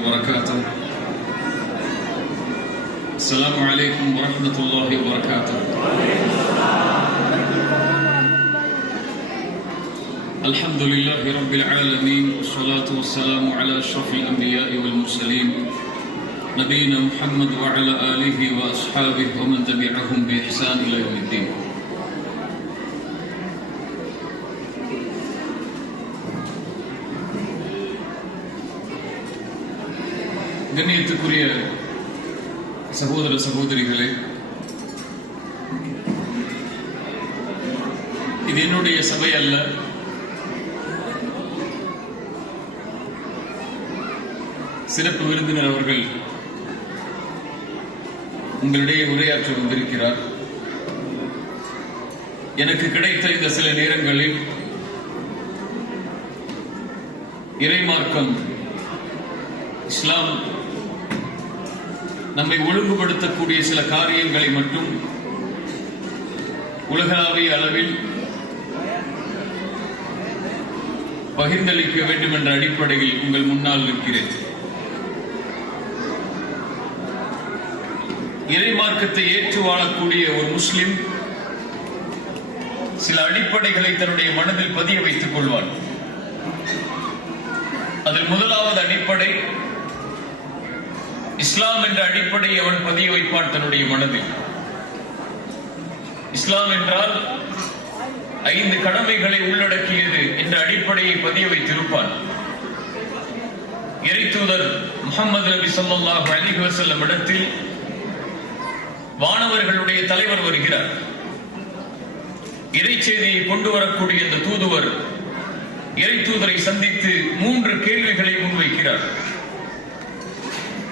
وبركاته. السلام عليكم ورحمة الله وبركاته. الحمد لله رب العالمين والصلاة والسلام على أشرف الأنبياء والمرسلين نبينا محمد وعلى آله وأصحابه ومن تبعهم بإحسان إلى يوم الدين. கண்ணியத்துக்குரிய சகோதர சகோதரிகளே, இது என்னுடைய சபை அல்ல. சிறப்பு விருந்தினர் அவர்கள் உங்களிடையே உரையாற்ற வந்திருக்கிறார். எனக்கு கிடைத்த இந்த சில நேரங்களில் இறைமார்க்கம், இஸ்லாம் நம்மை ஒழுங்குபடுத்தக்கூடிய சில காரியங்களை மட்டும் உலகளாவிய அளவில் பகிர்ந்தளிக்க வேண்டும் என்ற அடிப்படையில் உங்கள் முன்னால் நிற்கிறேன். இறைமார்க்கத்தை ஏற்று வாழக்கூடிய ஒரு முஸ்லிம் சில அடிப்படைகளை தன்னுடைய மனதில் பதிய வைத்துக் கொள்வார். அதில் முதலாவது அடிப்படை இஸ்லாம் என்ற அடிப்படையை அவன் பதிய வைப்பான் தன்னுடைய மனதில். இஸ்லாம் என்றால் 5 கடமைகளை உள்ளடக்கியது என்ற அடிப்படையை பதிய வைத்திருப்பான். இறைத்தூதர் முஹம்மது நபி ஸல்லல்லாஹு அலைஹி வஸல்லம் இடத்தில் வானவர்களுடைய தலைவர் வருகிறார். இறை செய்தியை கொண்டு வரக்கூடிய இந்த தூதுவர் இறை தூதரை சந்தித்து 3 கேள்விகளை முன்வைக்கிறார்.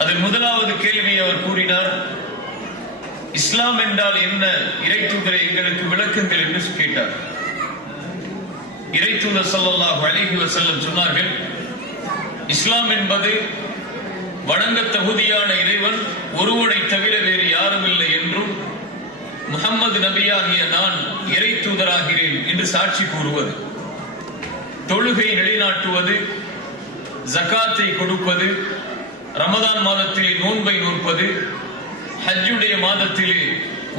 அதில் முதலாவது கேள்வியை அவர் கூறினார், இஸ்லாம் என்றால் என்ன, இறை தூதரை எங்களுக்கு விளக்குங்கள் என்று கேட்டார். இறை தூதர் ஸல்லல்லாஹு அலைஹி வஸல்லம் சொன்னார்கள், இஸ்லாம் என்பது வணங்க தகுதியான இறைவன் ஒருவனை தவிர வேறு யாரும் இல்லை என்றும் முஹம்மது நபியாகிய நான் இறை தூதராகிறேன் என்று சாட்சி கூறுவது, தொழுகை நிலைநாட்டுவது, ஜகாத்தை கொடுப்பது, ரமதான் மாதத்திலே நோன்பை நோற்பது, ஹஜ்ஜுடைய மாதத்திலே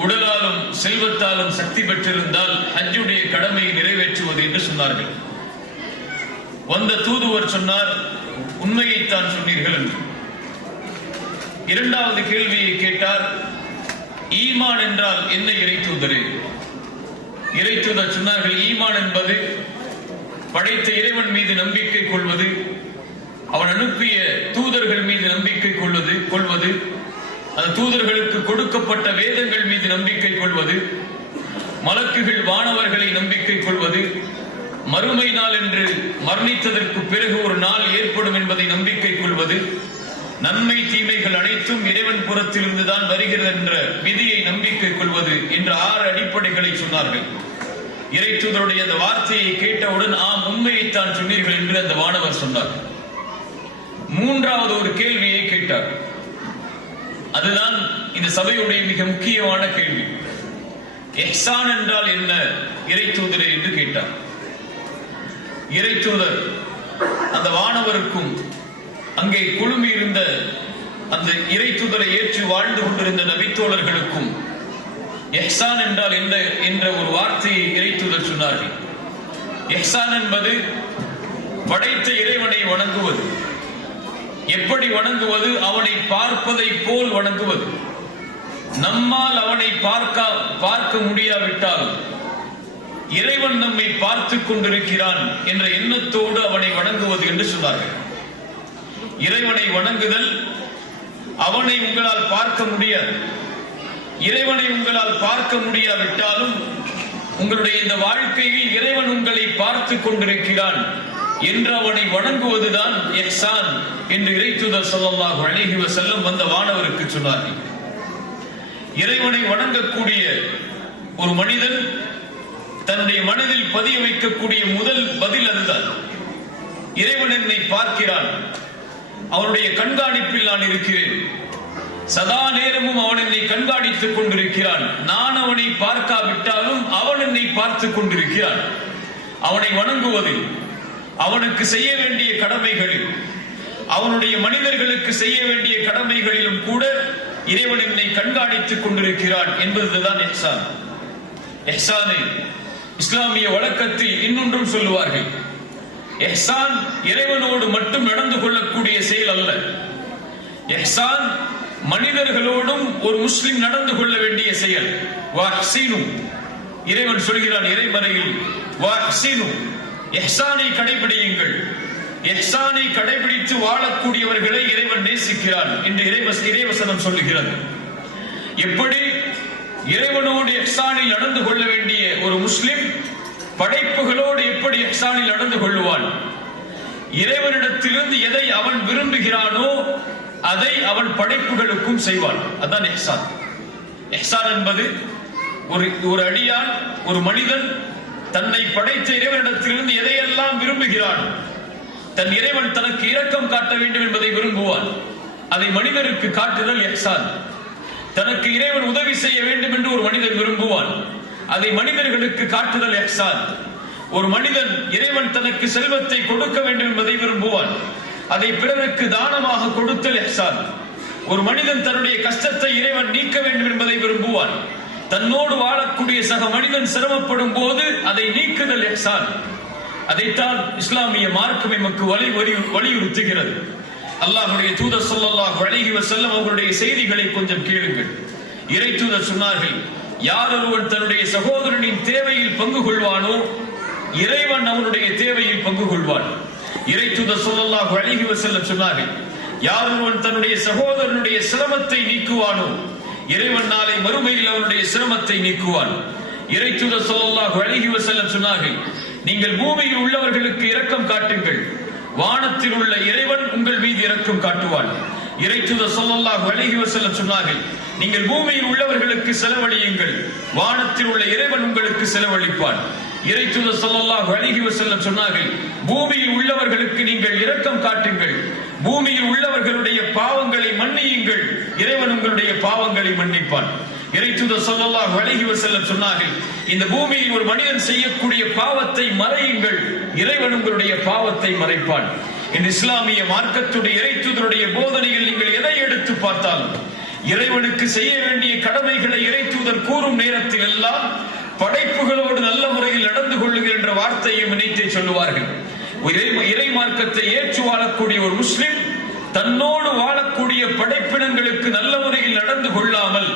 உடலாலும் செல்வத்தாலும் சக்தி பெற்றிருந்தால் ஹஜ்ஜுடைய கடமையை நிறைவேற்றுவது என்று சொன்னார்கள். வந்த தூதுவர் சொன்னார், உண்மையைத்தான் சொன்னீர்கள் என்று. இரண்டாவது கேள்வியை கேட்டார், ஈமான் என்றால் என்ன இறை தூதரே? இறை தூதர் சொன்னார்கள், ஈமான் என்பது படைத்த இறைவன் மீது நம்பிக்கை கொள்வது, அவன் அனுப்பிய தூதர்கள் மீது நம்பிக்கை கொள்வது, அந்த தூதர்களுக்கு கொடுக்கப்பட்ட வேதங்கள் மீது நம்பிக்கை கொள்வது, மலக்குகள் வானவர்களை நம்பிக்கை கொள்வது, மறுமை நாள் என்று மரணித்ததற்கு பிறகு ஒரு நாள் ஏற்படும் என்பதை நம்பிக்கை கொள்வது, நன்மை தீமைகள் அனைத்தும் இறைவன் புறத்திலிருந்துதான் வருகிறது என்ற விதியை நம்பிக்கை கொள்வது என்ற 6 அடிப்படைகளை சொன்னார்கள். இறை தூதருடைய அந்த வார்த்தையை கேட்டவுடன் ஆம், உண்மையைத்தான் சொன்னீர்கள் என்று அந்த வானவர் சொன்னார். மூன்றாவது ஒரு கேள்வியை கேட்டார். அதுதான் இந்த சபையுடைய மிக முக்கியமான கேள்வி. இஹ்சான் என்றால் என்ன இறை தூதரே என்று கேட்டார். இறை தூதர் அந்த வானவருக்கும் அங்கே குழுமி இருந்த அந்த இறை தூதரை ஏற்று வாழ்ந்து கொண்டிருந்த நபித்தோழர்களுக்கும் இஹ்சான் என்றால் என்ன என்ற ஒரு வார்த்தையை இறை தூதர் சொன்னார்கள். இஹ்சான் என்பது படைத்த இறைவனை வணங்குவது. எப்படி வணங்குவது? அவனை பார்ப்பதை போல் வணங்குவது. நம்மால் அவனை பார்க்க முடியாவிட்டாலும் இறைவன் நம்மை பார்த்துக் கொண்டிருக்கிறான் என்ற எண்ணத்தோடு அவனை வணங்குவது என்று சொன்னார்கள். இறைவனை வணங்குதல், அவனை உங்களால் பார்க்க முடியாது. இறைவனை உங்களால் பார்க்க முடியாவிட்டாலும் உங்களுடைய இந்த வாழ்க்கையில் இறைவன் உங்களை பார்த்துக் கொண்டிருக்கிறான் என்று அவனை வணங்குவதுதான் இஹ்சான் என்று இறை தூதர் ஸல்லல்லாஹு அலைஹி வஸல்லம் வந்த வானவருக்கு சொன்னார்கள். இறைவனை வணங்கக்கூடிய ஒரு மனிதன் தன்னுடைய மனதில் பதிய வைக்கக்கூடிய முதல் பதில் அதுதான். இறைவன் என்னை பார்க்கிறான், அவனுடைய கண்காணிப்பில் நான் இருக்கிறேன், சதா நேரமும் அவன் என்னை கண்காணித்துக் கொண்டிருக்கிறான், நான் அவனை பார்க்காவிட்டாலும் அவன் என்னை பார்த்துக் கொண்டிருக்கிறான். அவனை வணங்குவதில், அவனுக்கு செய்ய வேண்டிய கடமைகளில், அவனுடைய மனிதர்களுக்கு செய்ய வேண்டிய கடமைகளிலும் கூட இறைவன் என்னை கண்காணித்துக் கொண்டிருக்கிறான் என்பதுதான் இஹ்சான். இஹ்சானை இஸ்லாமிய வழக்கத்தில் இன்னொன்றும் சொல்லுவார்கள். இஹ்சான் இறைவனோடு மட்டும் நடந்து கொள்ளக்கூடிய செயல் அல்ல. இஹ்சான் மனிதர்களோடும் ஒரு முஸ்லிம் நடந்து கொள்ள வேண்டிய செயல். வஹ்சினு, இறைவன் சொல்கிறான் இறைமறையில், வஹ்சினு, இஹ்சானை கடைபிடியுங்கள். இஹ்சானை கடைபிடித்து வாழக்கூடியவர்களை இறைவன் நேசிக்கிறான் என்று இறைவசனம் சொல்லுகிறது. எப்படி இறைவனோடு இஹ்சானில் நடந்து கொள்ள வேண்டிய ஒரு முஸ்லிம் படைப்புகளோடு எப்படி இஹ்சானில் நடந்து கொள்ளுவான்? இறைவனிடத்திலிருந்து எதை அவன் விரும்புகிறானோ அதை அவன் படைப்புகளுக்கும் செய்வான். அதான் இஹ்சான். இஹ்சான் என்பது ஒரு அடியான், ஒரு மனிதன் தன்னை படைத்த இறைவனிடத்திலிருந்து எதையெல்லாம் விரும்புகிறான், தன் இறைவன் தனக்கு இரக்கம் காட்ட வேண்டும் என்பதை விரும்புவான், அதை மனிதருக்கு காட்டுதல் இஹ்சான். தனக்கு இறைவன் உதவி செய்ய வேண்டும் என்று ஒரு மனிதன் விரும்புவான், அதை மனிதர்களுக்கு காட்டுதல் இஹ்சான். ஒரு மனிதன் இறைவன் தனக்கு செல்வத்தை கொடுக்க வேண்டும் என்பதை விரும்புவான், அதை பிறருக்கு தானமாக கொடுத்தல் இஹ்சான். ஒரு மனிதன் தன்னுடைய கஷ்டத்தை இறைவன் நீக்க வேண்டும் என்பதை விரும்புவான், தன்னோடு வாழக்கூடிய சக மனிதன் சிரமப்படும் போது அதை நீக்குதல் இஹ்சான். அதைத்தான் இஸ்லாமிய மார்க்கம் நமக்கு வலியுறுத்துகிறது. அல்லாஹ்வுடைய தூதர் ஸல்லல்லாஹு அலைஹி வஸல்லம் அவர்களுடைய செய்திகளை கொஞ்சம் கேளுங்கள். இறை தூதர் சொன்னார்கள், யார் ஒருவன் தன்னுடைய சகோதரனின் தேவையில் பங்கு கொள்வானோ இறைவன் அவனுடைய தேவையில் பங்கு கொள்வான். இறை தூதர் ஸல்லல்லாஹு அலைஹி வஸல்லம் சொன்னார்கள், யார் ஒருவன் தன்னுடைய சகோதரனுடைய சிரமத்தை நீக்குவானோ இறைவன் நாளை மறுமையில் அவனுடைய சிரமத்தை நீக்குவான். இறை தூதர் ஸல்லல்லாஹு அலைஹி வஸல்லம் சொன்னார்கள், நீங்கள் பூமியில் உள்ளவர்களுக்கு இரக்கம் காட்டுங்கள், வானத்தில் உள்ள இறைவன் உங்கள் மீது இரக்கம் காட்டுவான். இறை தூதர் ஸல்லல்லாஹு அலைஹி வஸல்லம் சொன்னார்கள், நீங்கள் பூமியில் உள்ளவர்களுக்கு செலவழியுங்கள், வானத்தில் உள்ள இறைவன் உங்களுக்கு செலவழிப்பான். இறை தூதர் ஸல்லல்லாஹு அலைஹி வஸல்லம் சொன்னார்கள், பூமியில் உள்ளவர்களுக்கு நீங்கள் இரக்கம் காட்டுங்கள், பூமியில் உள்ளவர்களுடைய பாவங்களை மன்னியுங்கள், இறைவன் உங்களுடைய பாவங்களை மன்னிப்பான். இறை தூதர் ஸல்லல்லாஹு அலைஹி வஸல்லம் சொன்னார்கள், இந்த பூமியில் ஒரு மனிதன் செய்யக்கூடிய பாவத்தை மறையுங்கள், இறைவன் உங்களுடைய பாவத்தை மறைப்பான். இந்த இஸ்லாமிய மார்க்கத்துடைய இறை தூதருடைய போதனைகள் நீங்கள் எதை எடுத்து பார்த்தாலும் இறைவனுக்கு செய்ய வேண்டிய கடமைகளை இறை தூதர் கூறும் நேரத்தில் எல்லாம் படைப்புகளோடு நல்ல முறையில் நடந்து கொள்ளுங்கள் என்ற வார்த்தையை நினைத்தே சொல்லுவார்கள். இறை மார்க்கத்தை ஏற்று வாழக்கூடிய ஒரு முஸ்லிம் தன்னோடு வாழக்கூடிய படைப்பினங்களுக்கு நல்ல முறையில் நடந்து கொள்ளாமல்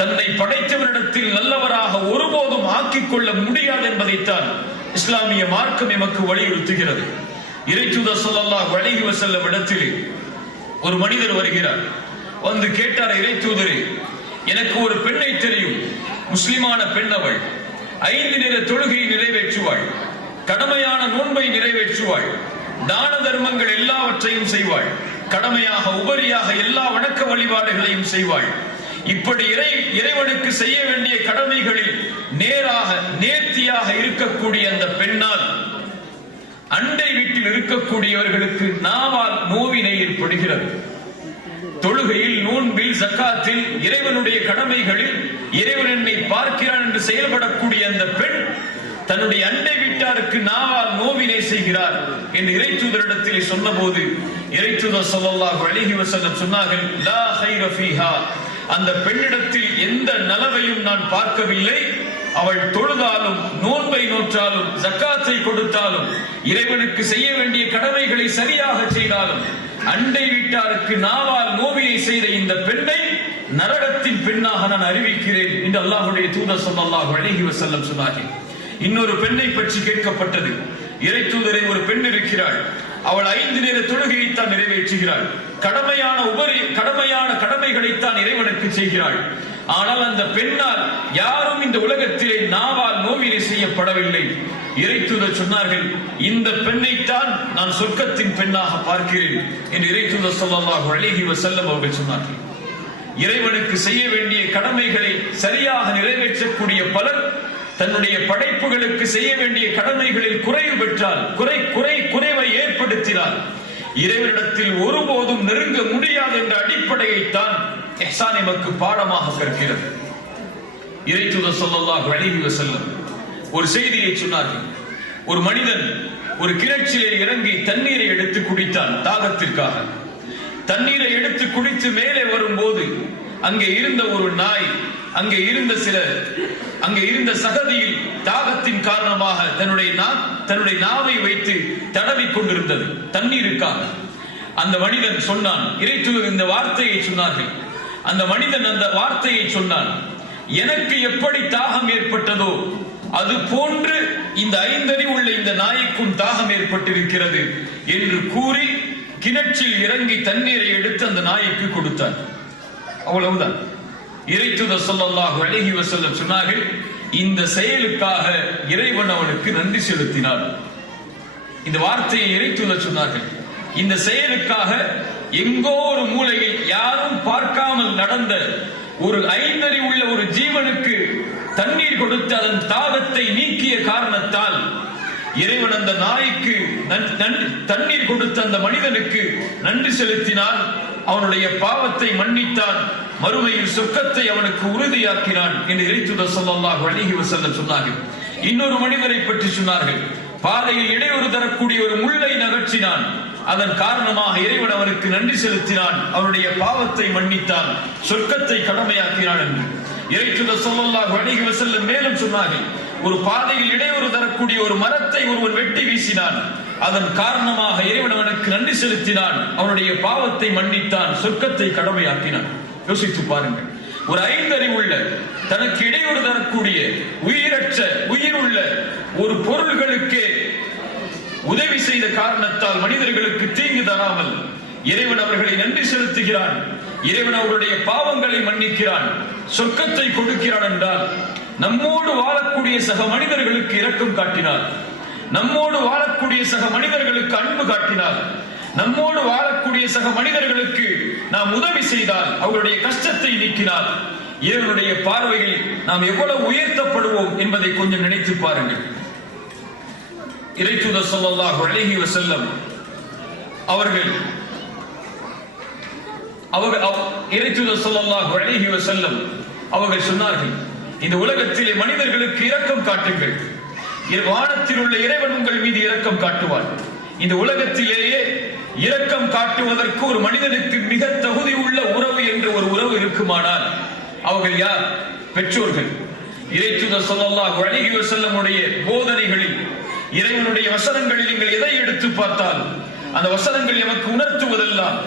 தன்னை படைத்தவரிடத்தில் நல்லவராக ஒருபோதும் ஆக்கிக் கொள்ள முடியாது என்பதைத்தான் இஸ்லாமிய மார்க்கம் எமக்கு வலியுறுத்துகிறது. இறை தூதர் ஸல்லல்லாஹு அலைஹி வஸல்லம் இடத்திலே ஒரு மனிதர் வருகிறார். வந்து கேட்டார், இறை தூதரே, எனக்கு ஒரு பெண்ணை தெரியும், முஸ்லிமான பெண், அவள் 5 நேர தொழுகையை நிறைவேற்றுவாள், கடமையான நோன்பை நிறைவேற்றுவாள், தான தர்மங்கள் எல்லாவற்றையும் செய்வாள், கடமையாக உபரியாக எல்லா வணக்க வழிபாடுகளையும் செய்வாள். இப்படி இறைவனுக்கு செய்ய வேண்டிய கடமைகளில் நேர்த்தியாக இருக்கக்கூடிய அந்த பெண்ணால் அண்டை வீட்டில் இருக்கக்கூடியவர்களுக்கு நாவால் நோவினை ஏற்படுகிறது. தொழுகையில், நோன்பில், ஜக்காத்தில், இறைவனுடைய கடமைகளில் இறைவன் என்னை பார்க்கிறான் என்று செயல்படக்கூடிய அந்த பெண் தன்னுடைய அண்டை வீட்டாருக்கு நாவால் நோவினை செய்கிறார் என்று இறை தூதரிடத்திலே சொன்னபோது இறை தூதர் ஸல்லல்லாஹு அலைஹி வஸல்லம் சொன்னார்கள், லா கைர ஃபீஹா, அந்த பெண்ணிடத்தில் எந்த நலவையும் நான் பார்க்கவில்லை. அவள் தொழுதாலும், நோன்பை நோற்றாலும், ஜக்காத்தை கொடுத்தாலும், இறைவனுக்கு செய்ய வேண்டிய கடமைகளை சரியாக செய்தாலும், அண்டை வீட்டாருக்கு நாவால் நோவினை செய்த இந்த பெண்ணை நரகத்தின் பெண்ணாக நான் அறிவிக்கிறேன் என்று அல்லாஹ்வுடைய தூதர் ஸல்லல்லாஹு அலைஹி வஸல்லம் சொன்னார்கள். இன்னொரு பெண்ணை பற்றி கேட்கப்பட்டது. இறை தூதரை, ஒரு பெண் இருக்கிறாள், அவள் 5 நேர தொழுகையைத்தான் நிறைவேற்றுகிறாள், கடமையான கடமைகளைத்தான் இறைவனுக்கு செய்கிறாள். ஆனால் அந்த பெண்ணால் யாரும் இந்த உலகத்திலே நாவால் நோவினை செய்யப்படவில்லை. இறை தூதர் சொன்னார்கள், இந்த பெண்ணைத்தான் நான் சொர்க்கத்தின் பெண்ணாக பார்க்கிறேன் என்று இறை தூதர் ஸல்லல்லாஹு அலைஹி வஸல்லம் அவர்கள் சொன்னார்கள். இறைவனுக்கு செய்ய வேண்டிய கடமைகளை சரியாக நிறைவேற்றக்கூடிய பலர் தன்னுடைய படைப்புகளுக்கு செய்ய வேண்டிய கடமைகளில் குறைவு பெற்றால், குறைவை ஏற்படுத்தினால் இறைவனிடத்தில் ஒருபோதும் நெருங்க முடியாது என்ற அடிப்படையைத்தான் இஹ்சான் நமக்கு பாடமாக கற்கிறது. இறை தூதர் ஸல்லல்லாஹு அலைஹி வஸல்லம் ஒரு செய்தியை சொன்னார்கள். ஒரு மனிதன் ஒரு கிணற்றிலே இறங்கி தண்ணீரை எடுத்து குடித்தான் தாகத்திற்காக. தண்ணீரை எடுத்து குடித்து மேலே வரும்போது அங்கே இருந்த ஒரு நாய் அங்கே இருந்த சகதியில் தாகத்தின் காரணமாக தன்னுடைய நாவை வைத்து தடவி கொண்டிருந்தது தண்ணீருக்காக. அந்த மனிதன் சொன்னான், இறைத்தூதர் இந்த வார்த்தையை சொன்னார்கள். அந்த மனிதன் அந்த வார்த்தையை சொன்னான், எனக்கு எப்படி தாகம் ஏற்பட்டதோ அது போன்று இந்த ஐந்தறிவு உள்ள இந்த நாய்க்கும் தாகம் ஏற்பட்டிருக்கிறது என்று கூறி கிணற்றில் இறங்கி தண்ணீரை எடுத்து அந்த நாய்க்கு கொடுத்தார். அவ்வளவுதான். இறைத்தூதர் ஸல்லல்லாஹு அலைஹி வஸல்லம் சொன்னார்கள், இந்த செயலுக்காக இறைவன் அவனுக்கு நன்றி செலுத்தினார். இந்த வார்த்தையை இறைத்தூதர் சொன்னார்கள். இந்த செயலுக்காக எங்கோ ஒரு மூலையில் யாரும் பார்க்காமல் நடந்த ஒரு ஐந்தறிவு உள்ள ஒரு ஜீவனுக்கு தண்ணீர் கொடுத்து அதன் தாகத்தை நீக்கிய காரணத்தால் இறைவன் அந்த நாய்க்கு தண்ணீர் கொடுத்த அந்த மனிதனுக்கு நன்றி செலுத்தினான். அவனுடைய பாவத்தை மன்னித்தான், மறுமையில் சொர்க்கத்தை அவனுக்கு உறுதியாக்கினான் என்று இறைத்தூதர் ஸல்லல்லாஹு அலைஹி வஸல்லம் சொன்னார்கள். இன்னொரு மனிதரை பற்றி சொன்னார்கள், பாதையில் இடையூறு தரக்கூடிய ஒரு முள்ளை நகர்த்தினான், அதன் காரணமாக இறைவன் அவனுக்கு நன்றி செலுத்தினான், அவனுடைய பாவத்தை மன்னித்தான், சொர்க்கத்தை கடமையாக்கினான் என்று இறைத்தூதர் ஸல்லல்லாஹு அலைஹி வஸல்லம் மேலும் சொன்னார்கள், ஒரு பாதையில் இடையூறு தரக்கூடிய ஒரு மரத்தை ஒருவன் வெட்டி வீசினான், அதன் காரணமாக இறைவன் அவனுக்கு நன்றி செலுத்தினான், அவனுடைய பாவத்தை மன்னித்தான், சொர்க்கத்தை கடமையாக்கினான். யோசித்து பாருங்கள், ஒரு ஐந்தறிவுள்ள தனக்கு இடையூறு தரக்கூடிய உயிரற்ற உயிருள்ள ஒரு பொருள்களுக்கு உதவி செய்த காரணத்தால் மனிதர்களுக்கு தீங்கு தராமல் இறைவன் அவர்களை நன்றி செலுத்துகிறான், இறைவன் அவருடைய பாவங்களை மன்னிக்கிறான், சொர்க்கத்தை கொடுக்கிறான் என்றால் நம்மோடு வாழக்கூடிய சக மனிதர்களுக்கு இரக்கம் காட்டினார், நம்மோடு வாழக்கூடிய சக மனிதர்களுக்கு அன்பு காட்டினார், நம்மோடு வாழக்கூடிய சக மனிதர்களுக்கு நாம் உதவி செய்தால், அவர்களுடைய கஷ்டத்தை நீக்கினால் இறைவனுடைய பார்வையில் நாம் எவ்வளவு உயர்த்தப்படுவோம் என்பதை கொஞ்சம் நினைத்து பாருங்கள். இறைத்தூதர் ஸல்லல்லாஹு அலைஹி வஸல்லம் அவர்கள் சொன்னார்கள், இந்த உலகத்திலே மனிதர்களுக்கு இரக்கம் காட்டுங்கள், வானத்தில் உள்ள இறைவன் உங்கள் மீது இரக்கம் காட்டுவார். இந்த உலகத்திலேயே இரக்கம் காட்டுவதற்கு ஒரு மனிதனுக்கு மிக தகுதி உள்ள உறவு என்று ஒரு உறவு இருக்குமானால் அவர்கள் யார்? பெற்றோர்கள். இறைத்தூதர் ஸல்லல்லாஹு அலைஹி வஸல்லம் உடைய போதனைகளில், இறைவனுடைய வசனங்களில் நீங்கள் எதை எடுத்து பார்த்தால் அந்த வசனங்கள் எமக்கு உணர்த்துவதெல்லாம்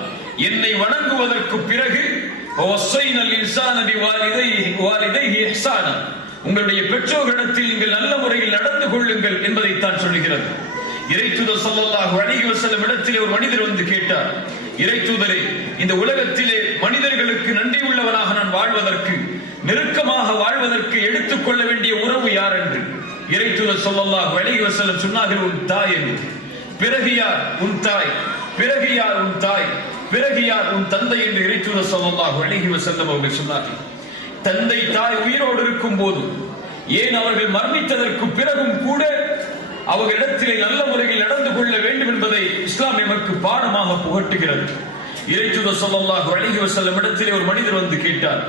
என்னை வணங்குவதற்கு பிறகு உங்களுடைய பெற்றோர்களிடத்தில் நீங்கள் நல்ல முறையில் நடந்து கொள்ளுங்கள் என்பதைத்தான் சொல்லுகிறது. இறைத்தூதர் ஸல்லல்லாஹு அலைஹி வஸல்லம் இடத்திலே ஒரு மனிதர் வந்து கேட்டார், இறைத்தூதரே, இந்த உலகத்திலே மனிதர்களுக்கு நன்றி உள்ளவனாக நான் வாழ்வதற்கு, நெருக்கமாக வாழ்வதற்கு எடுத்துக்கொள்ள வேண்டிய உறவு யார் என்று இறைத்தூதர் ஸல்லல்லாஹு அலைஹி வஸல்லம் சொன்னார்கள், உன் தாய் என்று. பிறகு யார்? உன் தாய். பிறகு யார்? உன் தாய். பிறகு யார்? உன் தந்தை என்று இறைத்தூதர் ஸல்லல்லாஹு அலைஹி வஸல்லம் அவர்கள் சொன்னார்கள். தந்தை தாய் உயிரோடு இருக்கும் போது, ஏன் அவர்கள் மரணித்ததற்கு பிறகும் கூட அவர்களிடத்திலே நல்ல முறையில் நடந்து கொள்ள வேண்டும் என்பதை இஸ்லாம் எமக்கு பாடமாக புகட்டுகிறது. இறைத்தூதர் ஸல்லல்லாஹு அலைஹி வஸல்லம் இடத்திலே ஒரு மனிதர் வந்து கேட்டார்,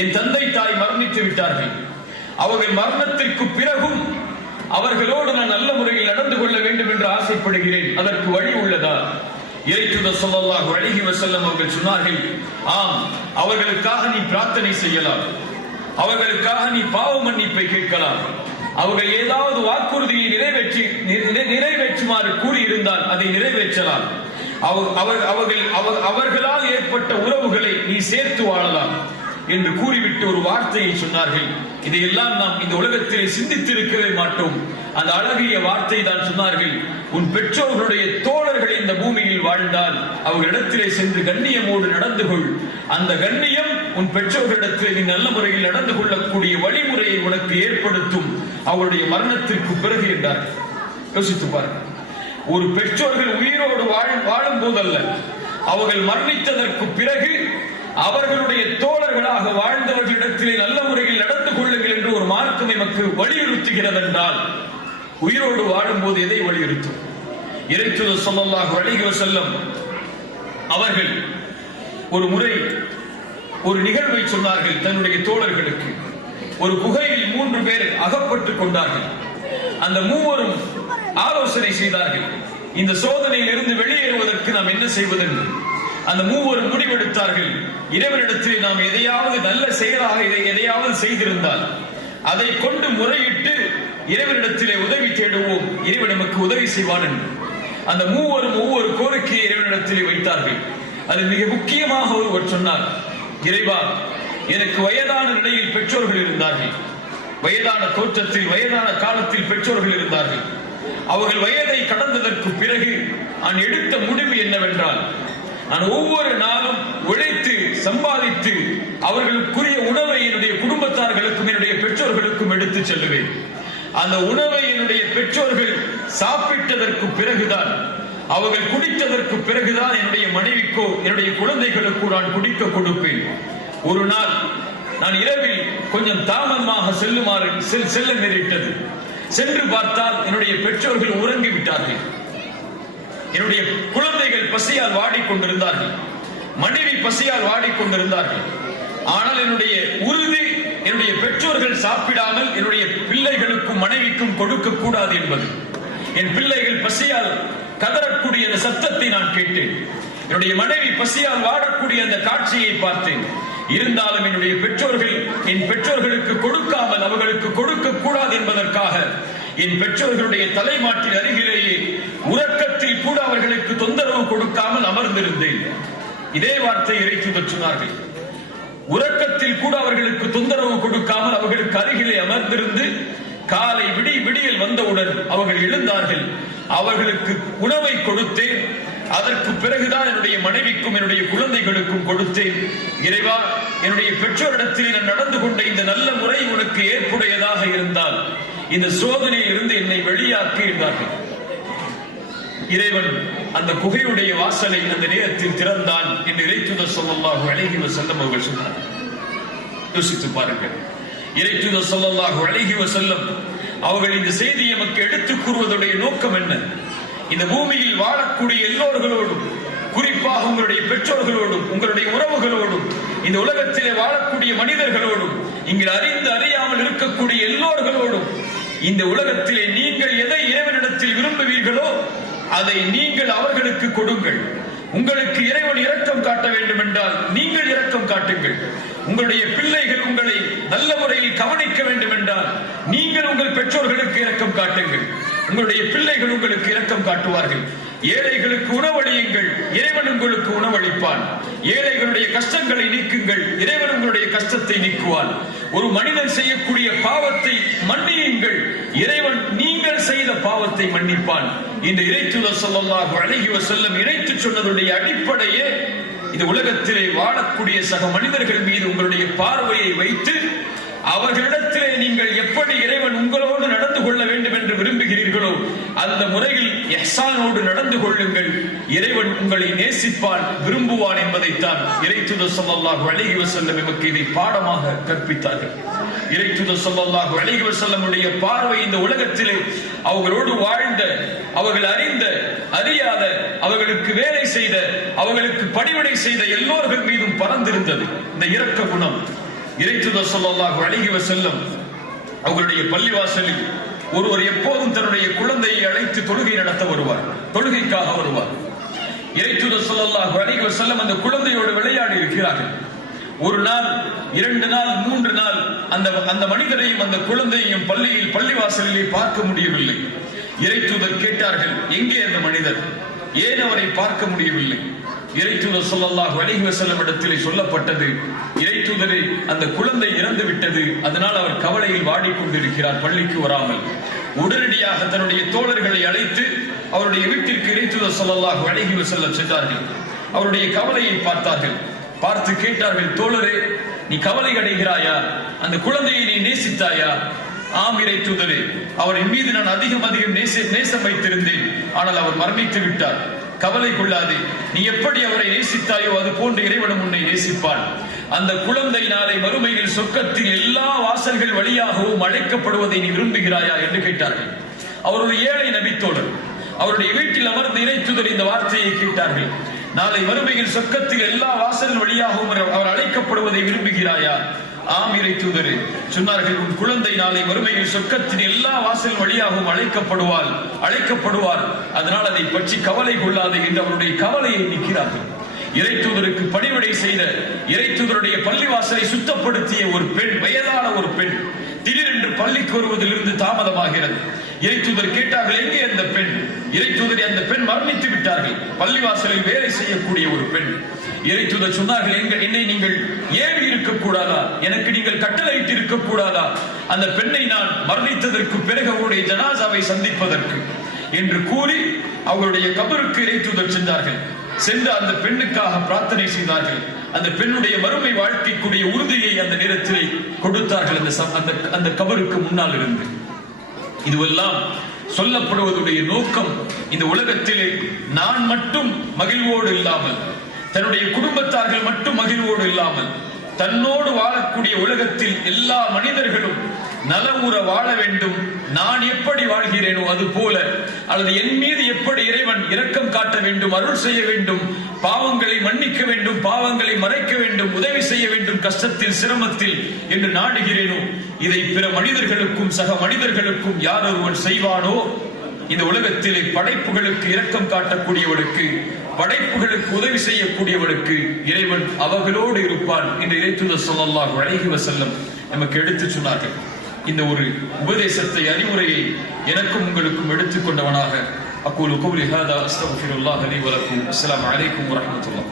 என் தந்தை தாய் மரணித்து விட்டார்கள், அவர்கள் மரணத்திற்கு பிறகும் அவர்களோடு நான் நல்ல முறையில் நடந்து கொள்ள வேண்டும் என்று ஆசைப்படுகிறேன், அதற்கு வழி உள்ளதா? இறைத்தூதர் ஸல்லல்லாஹு அலைஹி வஸல்லம் அவர்கள் சொன்னார்கள், ஆம், அவர்களுக்காக நீ பிரார்த்தனை செய்யலாம், அவர்களுக்காக நீ பாவ மன்னிப்பை கேட்கலாம், அவர்கள் ஏதாவது வாக்குறுதியை நிறைவேற்றுமாறு கூறியிருந்தால் அதை நிறைவேற்றலாம், அவர்களால் ஏற்பட்ட உறவுகளை நீ சேர்த்து வாழலாம் என்று கூறிவிட்டு ஒரு வார்த்தையை சொன்னார்கள். இதையெல்லாம் நாம் இந்த உலகத்திலே சிந்தித்திருக்கவே மாட்டோம். அந்த அழகிய வார்த்தை தான் சொன்னார்கள், உன் பெற்றோர்களுடைய தோழர்கள் இந்த பூமியில் வாழ்ந்தால் அவர்களிடத்திலே சென்று கண்ணியமோடு நடந்து கொள், அந்த கண்ணியம் உன் பெற்றோர்களிடத்திலே நீ நல்ல முறையில் நடந்து கொள்ளக்கூடிய வழிமுறையை உனக்கு ஏற்படுத்தும் அவருடைய மரணத்திற்கு பிறகு என்றார்கள். யோசித்து பாருங்கள், ஒரு பெற்றோர்கள் உயிரோடு வாழும் போதல்ல, அவர்கள் மரணித்ததற்கு பிறகு அவர்களுடைய தோழர்களாக வாழ்ந்தவர்களிடத்திலே நல்ல முறையில் நடந்து கொள்ளுங்கள் என்று ஒரு மார்க்கம் எமக்கு வலியுறுத்துகிறது என்றால், உயிரோடு வாழும் போது எதை வலியுறுத்தும்? இறைத்தூதர் ஸல்லல்லாஹு அலைஹி வஸல்லம் அவர்கள் ஒரு முறை ஒரு நிகழ்வை சொன்னார்கள் தன்னுடைய தோழர்களுக்கு. ஒரு குகையில் 3 பேர் அகப்பட்டுக் கொண்டார்கள். அந்த மூவரும் ஆலோசனை செய்தார்கள். இந்த சோதனையில் இருந்து வெளியேறுவதற்கு நாம் என்ன செய்வதென்று அந்த மூவரும் முடிவெடுத்தார்கள். இறைவனிடத்திலே நாம் எதையாவது நல்ல செயலாக எதையாவது செய்திருந்தால் அதை கொண்டு முறையிட்டு இறைவனிடத்திலே உதவி தேடுவோம், இறைவன் நமக்கு உதவி செய்வான் என்று அந்த மூவரும் ஒவ்வொரு கோரிக்கையை இறைவனிடத்திலே வைத்தார்கள். அது மிக முக்கியமாக ஒருவர் சொன்னார், இறைவா, எனக்கு வயதான நிலையில் பெற்றோர்கள் இருந்தார்கள், வயதான தோற்றத்தில் வயதான காலத்தில் பெற்றோர்கள் இருந்தார்கள். அவர்கள் வயதை கடந்ததற்கு பிறகு நான் எடுத்த முடிவு என்னவென்றால், நான் ஒவ்வொரு நாளும் உழைத்து சம்பாதித்து அவர்களுக்குரிய உணவை என்னுடைய குடும்பத்தார்களுக்கும் என்னுடைய பெற்றோர்களுக்கும் எடுத்து செல்லுவேன். அந்த உணவை என்னுடைய பெற்றோர்கள் சாப்பிட்டதற்கு பிறகுதான், அவர்கள் குடித்ததற்கு பிறகுதான் என்னுடைய மனைவிக்கோ என்னுடைய குழந்தைகளுக்கோ நான் குடிக்க கொடுப்பேன். ஒரு நாள் நான் இரவில் கொஞ்சம் தாமதமாக செல்ல நேரிட்டது. சென்று பார்த்தால் என்னுடைய பெற்றோர்கள் உறங்கிவிட்டார்கள். என்னுடைய குழந்தைகள் பசியால் வாடிக்கொண்டிருந்தார்கள், மனைவி பசியால் வாடிக்கொண்டிருந்தார்கள். ஆனால் என்னுடைய உறுதி, என்னுடைய பெற்றோர்கள் சாப்பிடாமல் என்னுடைய பிள்ளைகளுக்கும் மனைவிக்கும் கொடுக்க கூடாது என்பது. என் பிள்ளைகள் பசியால் கதறக்கூடிய அந்த சத்தத்தை நான் கேட்டேன். என்னுடைய மனைவி பசியால் வாடக்கூடிய அந்த காட்சியை பார்த்தேன். இருந்தாலும் என்னுடைய பெற்றோர்கள் என் பெற்றோர்களுக்கு கொடுக்காமல் அவர்களுக்கு கொடுக்க கூடாது என்பதற்காக என் பெற்றோர்களுடைய தலைமாட்டின் அருகிலேயே உறக்கத்தில் கூட அவர்களுக்கு தொந்தரவு கொடுக்காமல் அமர்ந்திருந்தேன். இதே வார்த்தை இறைத்தூதர் சொன்னார்கள். உறக்கத்தில் கூட அவர்களுக்கு தொந்தரவு கொடுக்காமல் அவர்களுக்கு அருகிலே அமர்ந்திருந்து காலை விடியல் வந்தவுடன் அவர்கள் எழுந்தார்கள். அவர்களுக்கு உணவை கொடுத்தேன். அதற்கு பிறகுதான் என்னுடைய மனைவிக்கும் என்னுடைய குழந்தைகளுக்கும் கொடுத்தேன். இறைவா, என்னுடைய பெற்றோரிடத்தில் நான் நடந்து கொண்ட இந்த நல்ல முறை உனக்கு ஏற்புடையதாக இருந்தால் இந்த சோதனையில் இருந்து என்னை வெளியாக்கி என்றார்கள். இறைவன் அந்த குகையுடைய வாசலை அந்த நேரத்தில் திறந்தான் என்று இறைத்தூதர் ஸல்லல்லாஹு அலைஹி வஸல்லம் அவர்கள் சொன்னார். யோசித்து பாருங்கள், இறைத்தூதர் ஸல்லல்லாஹு அலைஹி வஸல்லம் அவர்கள் இந்த செய்தியை நமக்கு எடுத்துக் கூறுவதுடைய நோக்கம் என்ன? இந்த பூமியில் வாழக்கூடிய எல்லோர்களோடும், குறிப்பாக உங்களுடைய பெற்றோர்களோடும், உங்களுடைய உறவுகளோடும், இந்த உலகத்திலே வாழக்கூடிய மனிதர்களோடும், இங்கு அறிந்து அறியாமல் இருக்கக்கூடிய எல்லோர்களோடும், இந்த உலகத்திலே நீங்கள் எதை இறைவனிடத்தில் விரும்புவீர்களோ அதை நீங்கள் அவர்களுக்கு கொடுங்கள். உங்களுக்கு இறைவன் இரக்கம் காட்ட வேண்டும் என்றால் நீங்கள் இரக்கம் காட்டுங்கள். உங்களுடைய பிள்ளைகள் உங்களை நல்ல முறையில் கவனிக்க வேண்டும் என்றால் நீங்கள் உங்கள் பெற்றோர்களுக்கு இரக்கம் காட்டுங்கள். உங்களுடைய பிள்ளைகள் உங்களுக்கு இரக்கம் காட்டுவார்கள். ஏழைகளுக்கு உணவளியுங்கள், இறைவன் உங்களுக்கு உணவளிப்பான். ஏழைகளுடைய கஷ்டங்களை நீக்குங்கள், இறைவன் உங்களுடைய கஷ்டத்தை நீக்குவான். ஒரு மனிதன் செய்யக்கூடிய பாவத்தை மன்னியுங்கள், இறைவன் நீங்கள் செய்த பாவத்தை மன்னிப்பான். இந்த இறைத்தூதர் ஸல்லல்லாஹு அலைஹி வஸல்லம் இறைத்து சொன்னதுடைய அடிப்படையே இந்த உலகத்திலே வாழக்கூடிய சக மனிதர்கள் மீது உங்களுடைய பார்வையை வைத்து அவர்களிடத்திலே நீங்கள் எப்படி இறைவன் உங்களோடு நடந்து கொள்ள வேண்டும் என்று விரும்புகிறீர்களோ அந்த முறையில் இஹ்சானோடு நடந்து கொள்ளுங்கள். இறைவன் உங்களை நேசிப்பான், விரும்புவான் என்பதைத்தான் இறைத்தூதர் ஸல்லல்லாஹு அலைஹி வஸல்லம் நமக்கு இதை பாடமாக கற்பித்தார்கள். இறைத்தூதர் ஸல்லல்லாஹு அலைஹி வஸல்லமுடைய பார்வை இந்த உலகத்திலே அவர்களோடு வாழ்ந்த, அவர்கள் அறிந்த அறியாத, அவர்களுக்கு வேலை செய்த, அவர்களுக்கு பணிவிடை செய்த எல்லோர்கள் மீதும் பறந்திருந்தது இந்த இரக்க குணம். இறைத்தூதர் ஸல்லல்லாஹு அலைஹி வஸல்லம் அவர்களுடைய பள்ளிவாசலில் ஒருவர் எப்போதும் தன்னுடைய குழந்தையை அழைத்து தொழுகை நடத்த வருவார், தொழுகைக்காக வருவார். இறைத்தூதர் ஸல்லல்லாஹு அலைஹி வஸல்லம் அந்த குழந்தையோடு விளையாடி இருக்கிறார்கள். ஒரு நாள், 2 நாள், 3 நாள் அந்த மனிதரையும் அந்த குழந்தையையும் பள்ளிவாசலிலே பார்க்க முடியவில்லை. இறைத்தூதர் கேட்டார்கள், எங்கே அந்த மனிதர், ஏன் அவரை பார்க்க முடியவில்லை? இறைத்தூதர் ஸல்லல்லாஹு அலைஹி வஸல்லம் இடத்திலே சொல்லப்பட்டது, இறைத்தூதரே, அந்த குழந்தை இறந்து விட்டது, அதனால் அவர் கவலையில் வாடிக்கொண்டிருக்கிறார், பள்ளிக்கு வராமல். உடனடியாக தன்னுடைய தோழர்களை அழைத்து அவருடைய வீட்டிற்கு இறைத்தூதர் ஸல்லல்லாஹு அலைஹி வஸல்லம் சென்றார்கள். அவருடைய கவலையை பார்த்தார்கள். பார்த்து கேட்டார்கள், தோழரே, நீ கவலை அடைகிறாயா? அந்த குழந்தையை நீ நேசித்தாயா? ஆம் இறைத்தூதரே, அவரின் மீது நான் அதிகம் நேசம் வைத்திருந்தேன், ஆனால் அவர் மரணித்து விட்டார். கவலை கொள்ளாதே, நீ எப்படி அவரை நேசித்தாயோ அது போன்று இறைவனும் உன்னை நேசிப்பான். அந்த குழந்தை நாளை மறுமையில் சொர்க்கத்தில் எல்லா வாசல்கள் வழியாகவும் அழைக்கப்படுவதை நீ விரும்புகிறாயா என்று கேட்டார்கள். அவர் ஒரு ஏழை நபித்தோழர். அவருடைய வீட்டில் அமர்ந்த இறைத்தூதர் இந்த வார்த்தையை கேட்டார்கள், நாளை மறுமையில் சொர்க்கத்தில் எல்லா வாசல்கள் வழியாகவும் அவர் அழைக்கப்படுவதை விரும்புகிறாயா? ஆம் இறை தூதரே சொன்னார்கள், உன் குழந்தை நாளை வறுமையில் சொர்க்கத்தின் எல்லா வாசல் வழியாகவும் அழைக்கப்படுவார், அதனால் அதை பற்றி கவலை கொள்ளாது என்று அவருடைய கவலையை நீக்கிறார்கள். இறை தூதருக்கு பணிவிடை செய்த இறை தூதருடைய பள்ளிவாசலை சுத்தப்படுத்திய ஒரு பெண், வயதான ஒரு பெண் திடீரென்று பள்ளிக்கு வருவதிலிருந்து தாமதமாகிறது. இறை தூதர் கேட்டார்கள், எங்கே அந்த பெண்? இறை தூதரை அந்த பெண் மரணித்து விட்டார்கள். பள்ளிவாசலில் வேலை செய்யக்கூடிய ஒரு பெண். இறை தூதர் சொன்னார்கள், என்னை நீங்கள் ஏவி இருக்கக்கூடாதா? எனக்கு நீங்கள் கட்டளையிட்டு இருக்கக்கூடாதா? அந்த பெண்ணை நான் மரணித்ததற்கு பிறகு அவருடைய ஜனாசாவை சந்திப்பதற்கு என்று கூறி அவருடைய கபருக்கு இறை தூதர் சென்றார்கள். சென்று அந்த பெண்ணுக்காக பிரார்த்தனை செய்தார்கள். அந்த பெண்ணுடைய மறுமை வாழ்க்கைக்குரிய உறுதியை அந்த நேரத்தில் கொடுத்தார்கள். அந்த கபருக்கு முன்னால் இருந்து இதுவெல்லாம் சொல்லப்படுவதுடைய நோக்கம், இந்த உலகத்திலே நான் மட்டும் மகிழ்வோடு இல்லாமல், தன்னுடைய குடும்பத்தார்கள் மட்டும் மகிழ்வோடு இல்லாமல், தன்னோடு வாழக்கூடிய உலகத்தில் எல்லா மனிதர்களும் நலமுற வாழ வேண்டும். நான் எப்படி வாழ்கிறேனோ அது போல, அல்லது என் மீது எப்படி இறைவன் இரக்கம் காட்ட வேண்டும், அருள் செய்ய வேண்டும், பாவங்களை மன்னிக்க வேண்டும், பாவங்களை மறைக்க வேண்டும், உதவி செய்ய வேண்டும் கஷ்டத்தில் சிரமத்தில் என்று நாடுகிறேனோ, இதை பிற மனிதர்களுக்கும் சக மனிதர்களுக்கும் யார் ஒருவன் செய்வானோ, இந்த உலகத்திலே படைப்புகளுக்கு இரக்கம் காட்டக்கூடியவனுக்கு, படைப்புகளுக்கு உதவி செய்யக்கூடியவனுக்கு இறைவன் அவர்களோடு இருப்பான் என்று இறை தூதர் ஸல்லல்லாஹு அலைஹி வஸல்லம் நமக்கு எடுத்து சொன்னார்கள். இந்த ஒரு உபதேசத்தை, அறிவுரையை எனக்கும் உங்களுக்கும் எடுத்துக்கொண்டவனாக அக்கூலு கௌலி ஹாதா அஸ்தக்ஃபிருல்லாஹ லீ வ லக்கும். அஸ்ஸலாமு அலைக்கும் வ ரஹ்மத்துல்லாஹ்.